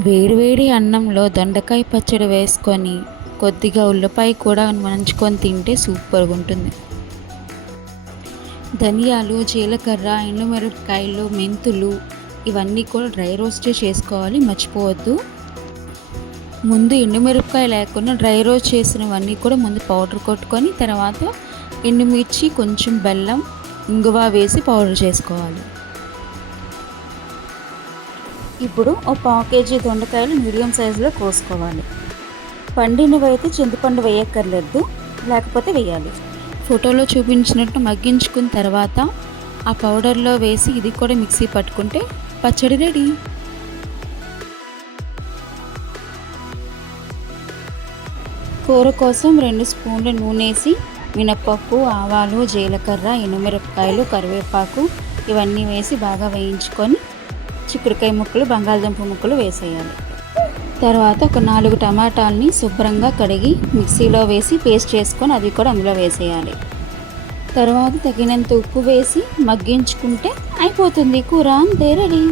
వేడివేడి అన్నంలో దొండకాయ పచ్చడి వేసుకొని కొద్దిగా ఉల్లిపాయ కూడా మనంచుకొని తింటే సూపర్గా ఉంటుంది ధనియాలు జీలకర్ర ఎండుమిరపకాయలు మెంతులు ఇవన్నీ కూడా డ్రై రోస్ట్ చేసుకోవాలి మర్చిపోవద్దు. ముందు ఎండుమిరపకాయ లేకుండా డ్రై రోస్ట్ చేసినవన్నీ కూడా ముందు పౌడర్ కొట్టుకొని తర్వాత ఎండుమిర్చి కొంచెం బెల్లం ఇంగువ వేసి పౌడర్ చేసుకోవాలి. ఇప్పుడు ఒక పావు కేజీ దొండకాయలు మీడియం సైజులో కోసుకోవాలి. పండినవి అయితే చింతపండు వేయక్కర్లేదు లేకపోతే వేయాలి. ఫోటోలో చూపించినట్టు మగ్గించుకున్న తర్వాత ఆ పౌడర్లో వేసి ఇది కూడా మిక్సీ పట్టుకుంటే పచ్చడి రెడీ. కూర కోసం రెండు స్పూన్ల నూనె వేసి మినప్పప్పు ఆవాలు జీలకర్ర ఎనుమిరపకాయలు కరివేపాకు ఇవన్నీ వేసి బాగా వేయించుకొని చిక్కుడుకాయ ముక్కలు బంగాళదుంప ముక్కలు వేసేయాలి. తర్వాత ఒక నాలుగు టమాటాలని శుభ్రంగా కడిగి మిక్సీలో వేసి పేస్ట్ చేసుకొని అది కూడా అందులో వేసేయాలి. తర్వాత తగినంత ఉప్పు వేసి మగ్గించుకుంటే అయిపోతుంది. కూర అంతే రెడీ.